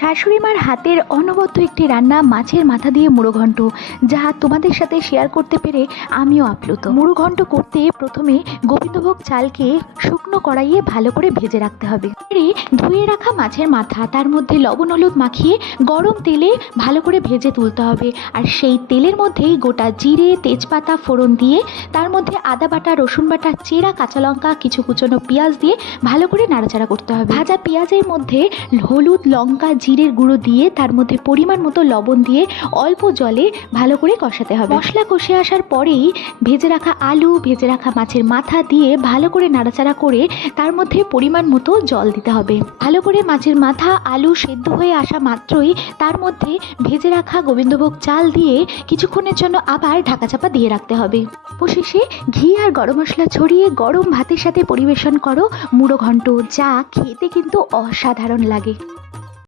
শাশুড়ি মার হাতের অনবদ্য একটি রান্না মাছের মাথা দিয়ে মুড়ো ঘন্ট, যা তোমাদের সাথে শেয়ার করতে পেরে আমিও আপ্লুত। মুড়ো ঘন্ট করতে প্রথমে গোবিন্দভোগ চালকে শুকনো কড়াইয়ে ভালো করে ভেজে রাখতে হবে। ধুয়ে রাখা মাছের মাথা তার মধ্যে লবণ হলুদ মাখিয়ে গরম তেলে ভালো করে ভেজে তুলতে হবে। আর সেই তেলের মধ্যেই গোটা জিরে তেজপাতা ফোড়ন দিয়ে তার মধ্যে আদা বাটা রসুন বাটা চেরা কাঁচা লঙ্কা কিছু কুচনো পেঁয়াজ দিয়ে ভালো করে নাড়াচাড়া করতে হবে। ভাজা পেঁয়াজের মধ্যে হলুদ লঙ্কা জিরের গুঁড়ো দিয়ে তার মধ্যে পরিমাণ মতো লবণ দিয়ে অল্প জলে ভালো করে কষাতে হবে। মশলা কষে আসার পরেই ভেজে রাখা আলু ভেজে রাখা মাছের মাথা দিয়ে ভালো করে নাড়াচাড়া করে তার মধ্যে পরিমাণ মতো জল দিতে হবে। ভালো করে মাছের মাথা আলু সেদ্ধ হয়ে আসা মাত্রই তার মধ্যে ভেজে রাখা গোবিন্দভোগ চাল দিয়ে কিছুক্ষণের জন্য আবার ঢাকা চাপা দিয়ে রাখতে হবে। অবশেষে ঘি আর গরম মশলা ছড়িয়ে গরম ভাতের সাথে পরিবেশন করো মুড়ো ঘন্ট, যা খেতে কিন্তু অসাধারণ লাগে।